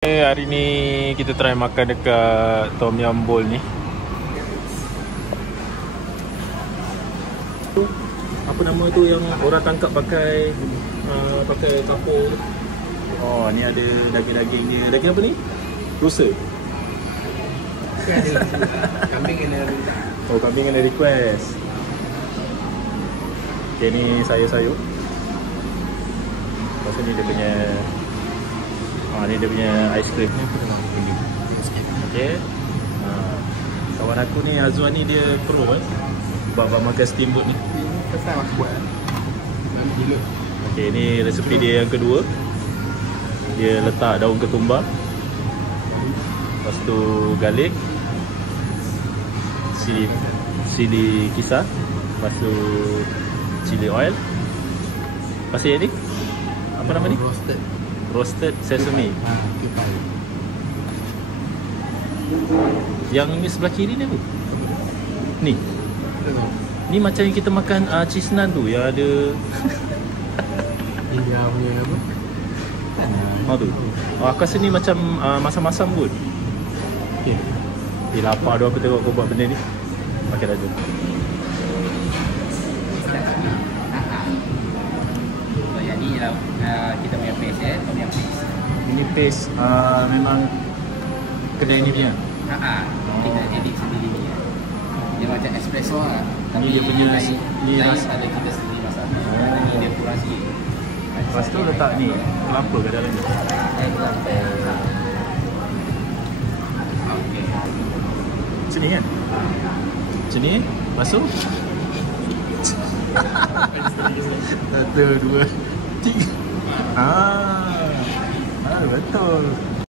Hari ni kita try makan dekat Tom Yum Bowl ni. Apa nama tu yang orang tangkap pakai kapur? Oh, ni ada daging-daging dia. Daging apa ni? Rusa. Kambing kena Oh, kambing kena request. Okay, ni sayur-sayur. Lepas tu ni dia punya ni dia punya aiskrim. Okay. Kawan aku ni Azwan ni dia pro bab makan steamboat ni. Pasal aku buat gila. Okay, ni resepi dia yang kedua. Dia letak daun ketumbar, lepas tu garlic, sili kisar, lepas tu chili oil. Pasal ni apa nama ni? Roasted sesame. Yang ni sebelah kiri ni apa? Ni. Ni macam yang kita makan cheese naan tu yang ada India punya apa? tu. Aku rasa ni macam masam-masam pun. Okay. Lapar dah aku tengok kau buat benda ni. Makan aja. Yang ni ialah kita punya paste Tom Yum paste. Ini paste memang kedai ni punya. Kita edit sendiri ni. Dia macam espresso lah. Ni dia punya ni rasa ada kita sendiri masak. Ni dia kurang sikit. Lepas tu letak ni kelapa kat dalam ni. Kelapa. Okey. Macam ni kan? Macam ni. Masuk. 1, 2, 3. Betul.